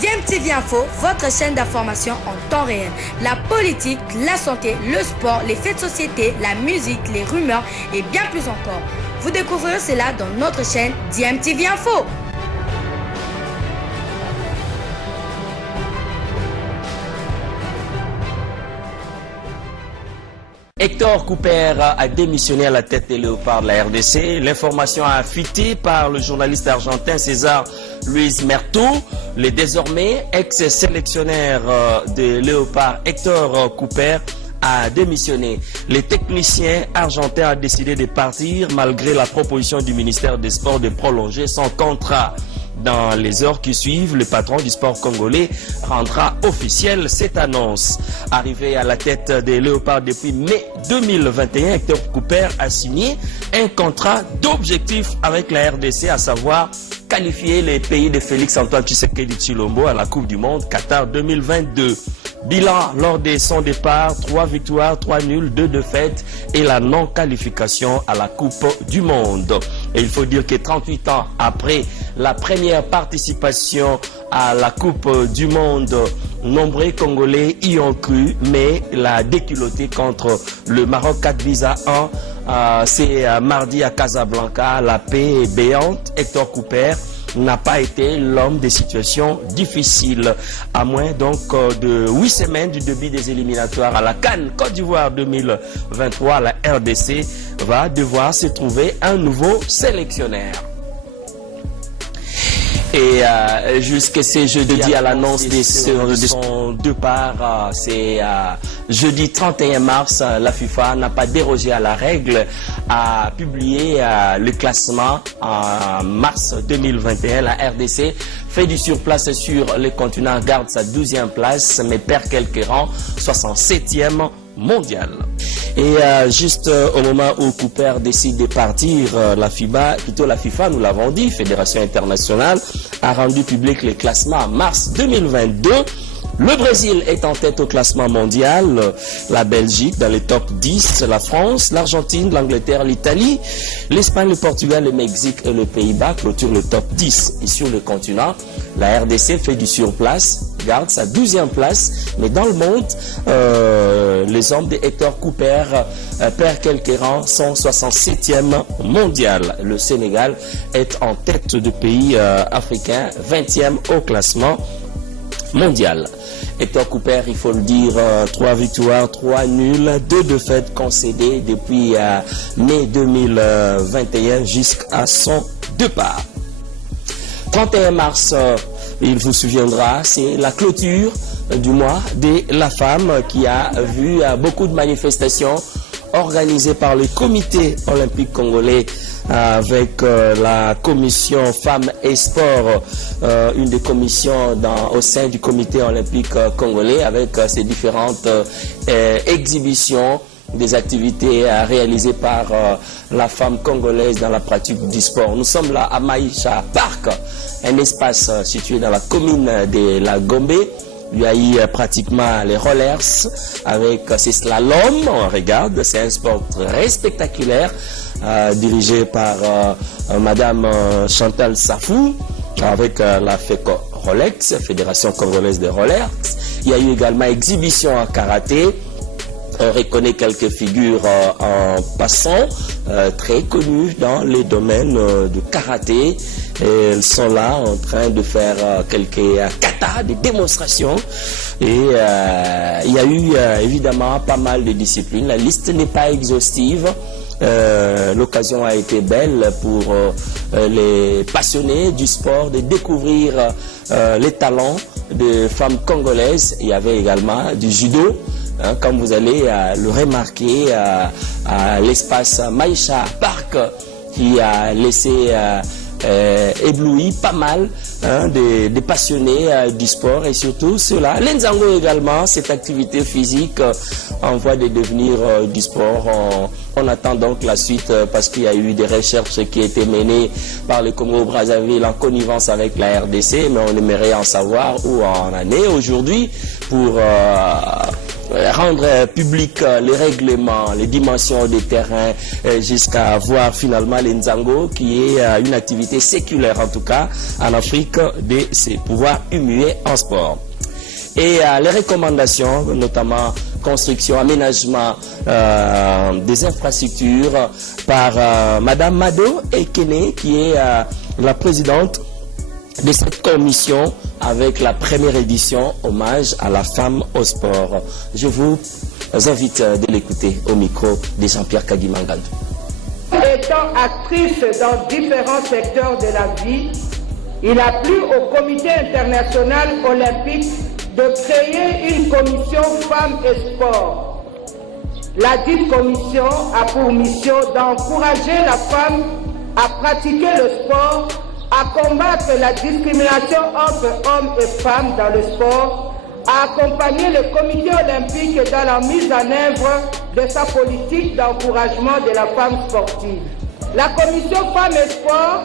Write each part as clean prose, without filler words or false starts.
DMTV Info, votre chaîne d'information en temps réel. La politique, la santé, le sport, les faits de société, la musique, les rumeurs et bien plus encore. Vous découvrirez cela dans notre chaîne DMTV Info. Hector Couper a démissionné à la tête des Léopards de la RDC. L'information a fuité par le journaliste argentin César Luis Merto. Le désormais ex-sélectionnaire des Léopards Hector Couper a démissionné. Les techniciens argentins ont décidé de partir malgré la proposition du ministère des Sports de prolonger son contrat. Dans les heures qui suivent, le patron du sport congolais rendra officielle cette annonce. Arrivé à la tête des Léopards depuis mai 2021, Hector Couper a signé un contrat d'objectif avec la RDC, à savoir qualifier les pays de Félix-Antoine Tshisekedi Tshilombo à la Coupe du Monde Qatar 2022. Bilan lors de son départ, 3 victoires, 3 nuls, 2 défaites et la non-qualification à la Coupe du Monde. Et il faut dire que 38 ans après la première participation à la Coupe du Monde, nombreux Congolais y ont cru, mais la déculottée contre le Maroc 4 buts à 1, c'est mardi à Casablanca, la paix est béante. Hector Couper n'a pas été l'homme des situations difficiles. À moins donc de 8 semaines du début des éliminatoires à la CAN Côte d'Ivoire 2023, la RDC va devoir se trouver un nouveau sélectionneur. Et jusqu'à ce jeudi à l'annonce de son départ, c'est jeudi 31 mars, la FIFA n'a pas dérogé à la règle, a publié le classement en mars 2021. La RDC fait du surplace sur le continent, garde sa 12e place, mais perd quelques rangs, 67e mondial. Et juste au moment où Couper décide de partir, la FIFA, nous l'avons dit, Fédération internationale, a rendu public les classements en mars 2022. Le Brésil est en tête au classement mondial, la Belgique dans les top 10, la France, l'Argentine, l'Angleterre, l'Italie, l'Espagne, le Portugal, le Mexique et le Pays-Bas clôturent le top 10. Et sur le continent, la RDC fait du surplace, garde sa 12e place, mais dans le monde, les hommes de Hector Couper perdent quelques rangs, sont 67e mondial. Le Sénégal est en tête de pays africains, 20e au classement mondial. Hector Couper, il faut le dire, 3 victoires, 3 nuls, 2 défaites concédées depuis mai 2021 jusqu'à son départ. 31 mars, il vous souviendra, c'est la clôture du mois de la femme qui a vu beaucoup de manifestations organisées par le comité olympique congolais avec la commission femmes et sport, une des commissions au sein du comité olympique congolais, avec ces différentes exhibitions des activités réalisées par la femme congolaise dans la pratique du sport. Nous sommes là à Maïcha Park, un espace situé dans la commune de la Gombe. Il y a eu pratiquement les rollers avec ces slaloms. On regarde, c'est un sport très spectaculaire dirigé par Madame Chantal Safou avec la FECO Rolex, Fédération Congolaise de Rollers. Il y a eu également exhibition en karaté. On reconnaît quelques figures en passant, très connues dans les domaines de karaté. Et elles sont là en train de faire quelques katas, des démonstrations. Et il y a eu évidemment pas mal de disciplines. La liste n'est pas exhaustive. L'occasion a été belle pour les passionnés du sport de découvrir les talents de femmes congolaises. Il y avait également du judo. Comme vous allez le remarquer, à l'espace Maïcha Park, qui a laissé ébloui pas mal des passionnés du sport, et surtout ceux-là. L'Nzango également, cette activité physique en voie de devenir du sport. On attend donc la suite parce qu'il y a eu des recherches qui ont été menées par le Congo-Brazzaville en connivence avec la RDC, mais on aimerait en savoir où on en est aujourd'hui pour rendre public les règlements, les dimensions des terrains, jusqu'à voir finalement les Nzango, qui est une activité séculaire en tout cas en Afrique, de se pouvoir humilier en sport. Et les recommandations, notamment construction, aménagement des infrastructures par Madame Mado Ekene, qui est la présidente de cette commission avec la première édition hommage à la femme au sport. Je vous invite de l'écouter au micro de Jean-Pierre Kagimangandou. Étant actrice dans différents secteurs de la vie, il a plu au Comité international olympique de créer une commission femmes et sport. La dite commission a pour mission d'encourager la femme à pratiquer le sport, à combattre la discrimination entre hommes et femmes dans le sport, à accompagner le comité olympique dans la mise en œuvre de sa politique d'encouragement de la femme sportive. La commission femmes et sport,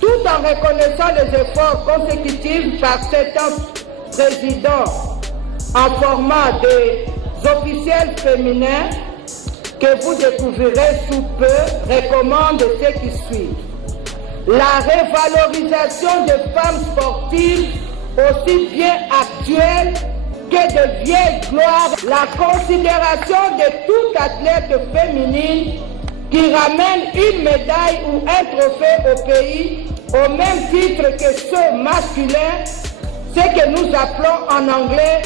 tout en reconnaissant les efforts consécutifs par certains présidents en format des officiels féminins que vous découvrirez sous peu, recommande ce qui suit. La révalorisation des femmes sportives, aussi bien actuelles que de vieilles gloires, la considération de toute athlète féminine qui ramène une médaille ou un trophée au pays au même titre que ceux masculins, ce que nous appelons en anglais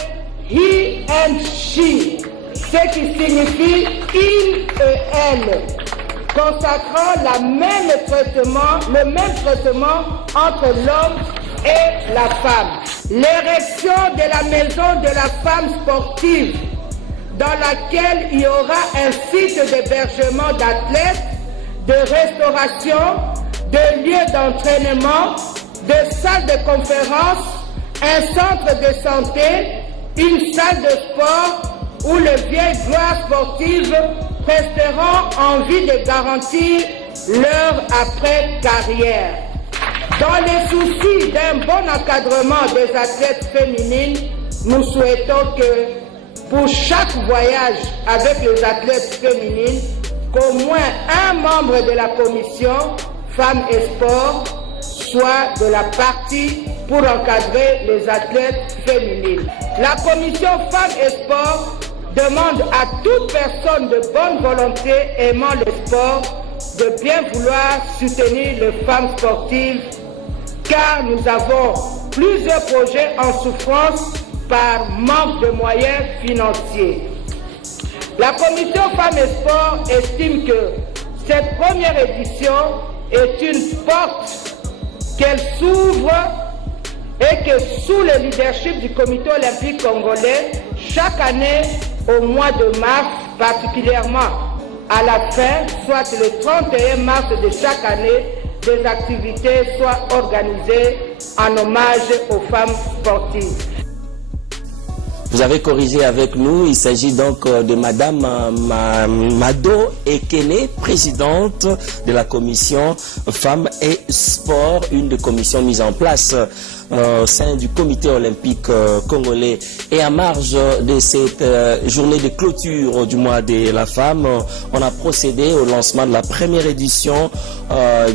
he and she, ce qui signifie il et elle, consacrant le même traitement entre l'homme et la femme. L'érection de la maison de la femme sportive, dans laquelle il y aura un site d'hébergement d'athlètes, de restauration, de lieux d'entraînement, de salles de conférence, un centre de santé, une salle de sport où les vieilles gloires sportives resteront en vie de garantir leur après-carrière. Dans les soucis d'un bon encadrement des athlètes féminines, nous souhaitons que pour chaque voyage avec les athlètes féminines, qu'au moins un membre de la commission Femmes et Sport soit de la partie pour encadrer les athlètes féminines. La commission Femmes et Sport demande à toute personne de bonne volonté aimant le sport de bien vouloir soutenir les femmes sportives, car nous avons plusieurs projets en souffrance par manque de moyens financiers. La commission Femmes et Sport estime que cette première édition est une porte qu'elle s'ouvre et que sous le leadership du comité olympique congolais, chaque année au mois de mars, particulièrement à la fin, soit le 31 mars de chaque année, des activités soient organisées en hommage aux femmes sportives. Vous avez corrigé avec nous, il s'agit donc de Madame Mado Ekene, présidente de la commission Femmes et Sport, une des commissions mises en place au sein du comité olympique congolais. Et en marge de cette journée de clôture du mois de la femme, on a procédé au lancement de la première édition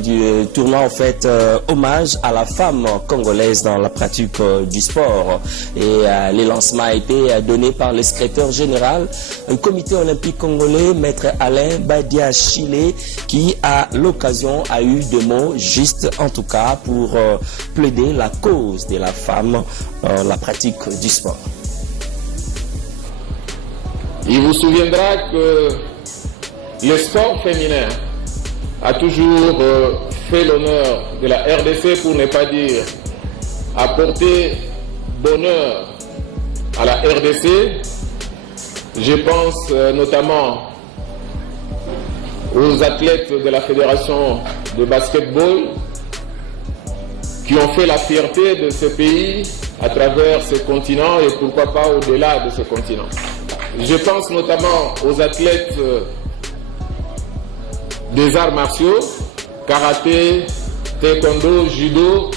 du tournoi en fait hommage à la femme congolaise dans la pratique du sport. Et le lancement a été donné par le secrétaire général du comité olympique congolais, maître Alain Badia Chile, qui à l'occasion a eu des mots justes en tout cas pour plaider la cause de la femme dans la pratique du sport. Il vous souviendra que le sport féminin a toujours fait l'honneur de la RDC, pour ne pas dire apporter bonheur à la RDC. Je pense notamment aux athlètes de la Fédération de basketball qui ont fait la fierté de ce pays à travers ce continent et pourquoi pas au-delà de ce continent. Je pense notamment aux athlètes des arts martiaux, karaté, taekwondo, judo,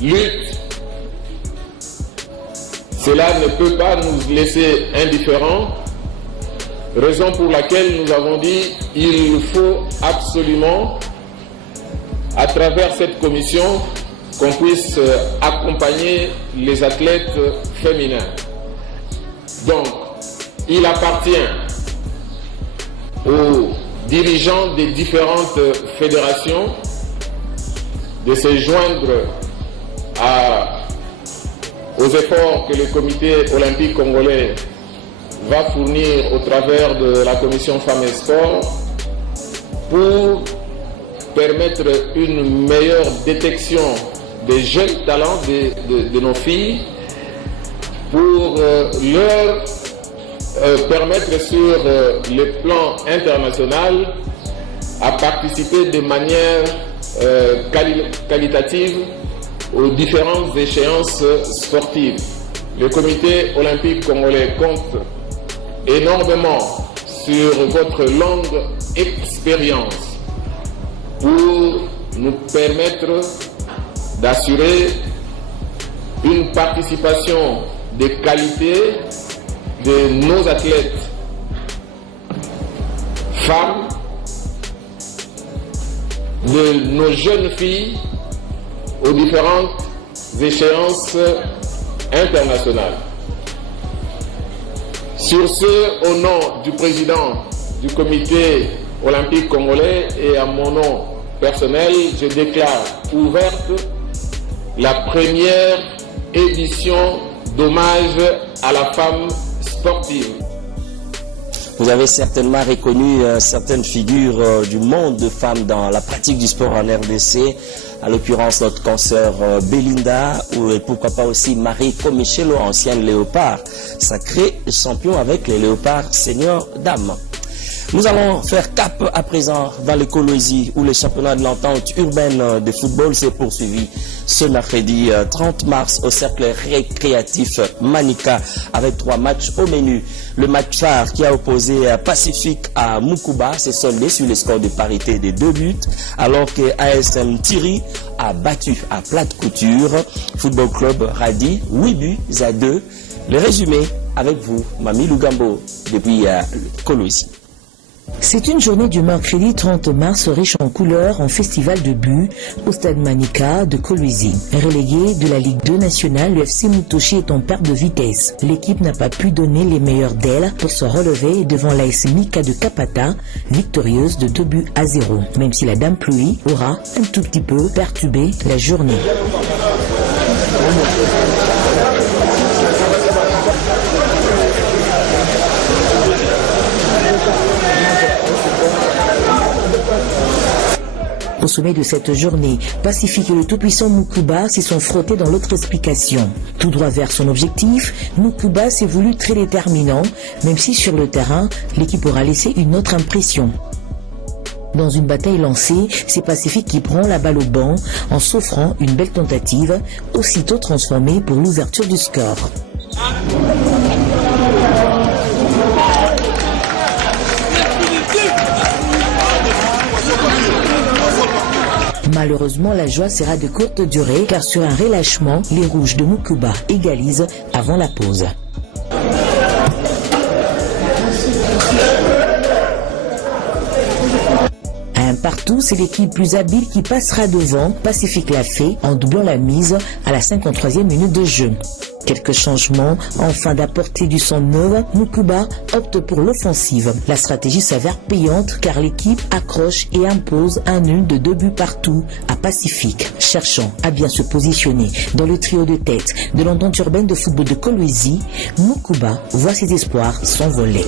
lutte. Ce Cela ne peut pas nous laisser indifférents, raison pour laquelle nous avons dit qu'il faut absolument, à travers cette commission, qu'on puisse accompagner les athlètes féminins. Donc, il appartient aux dirigeants des différentes fédérations de se joindre aux efforts que le comité olympique congolais va fournir au travers de la commission Femmes et Sport pour permettre une meilleure détection des jeunes talents de nos filles, pour leur permettre sur le plan international à participer de manière qualitative aux différentes échéances sportives. Le comité olympique congolais compte énormément sur votre longue expérience pour nous permettre d'assurer une participation de qualité de nos athlètes femmes, de nos jeunes filles aux différentes échéances internationales. Sur ce, au nom du président du comité olympique congolais et à mon nom personnel, je déclare ouverte la première édition d'hommage à la femme sportive. Vous avez certainement reconnu certaines figures du monde de femmes dans la pratique du sport en RDC, à l'occurrence notre consoeur Belinda, ou pourquoi pas aussi Marie Comichelo, ancienne léopard, sacrée champion avec les léopards seniors dames. Nous allons faire cap à présent dans les Kolwezi où le championnat de l'entente urbaine de football s'est poursuivi ce mercredi 30 mars au cercle récréatif Manika avec 3 matchs au menu. Le match phare qui a opposé Pacifique à Mukuba s'est soldé sur le score de parité des 2 buts alors que ASM Thierry a battu à plate couture Football Club Radi 8 buts à 2. Le résumé avec vous, Mami Lugambo, depuis Kolwezi. C'est une journée du mercredi 30 mars riche en couleurs en festival de buts au stade Manika de Kolwezi. Relégué de la Ligue 2 nationale, le FC Mutoshi est en perte de vitesse. L'équipe n'a pas pu donner les meilleurs d'elle pour se relever devant l'AS Mika de Kapata, victorieuse de 2 buts à 0. Même si la Dame Pluie aura un tout petit peu perturbé la journée. Au sommet de cette journée, Pacifique et le tout-puissant Mukuba s'y sont frottés dans l'autre explication. Tout droit vers son objectif, Mukuba s'est voulu très déterminant, même si sur le terrain, l'équipe aura laissé une autre impression. Dans une bataille lancée, c'est Pacifique qui prend la balle au banc en s'offrant une belle tentative, aussitôt transformée pour l'ouverture du score. Malheureusement, la joie sera de courte durée car sur un relâchement, les rouges de Mukuba égalisent avant la pause. À un partout, c'est l'équipe plus habile qui passera devant. Pacifique l'a fait en doublant la mise à la 53e minute de jeu. Quelques changements, afin d'apporter du sang neuf, Mukuba opte pour l'offensive. La stratégie s'avère payante car l'équipe accroche et impose un nul de 2 buts partout à Pacifique. Cherchant à bien se positionner dans le trio de tête de l'entente urbaine de football de Kolwezi, Mukuba voit ses espoirs s'envoler.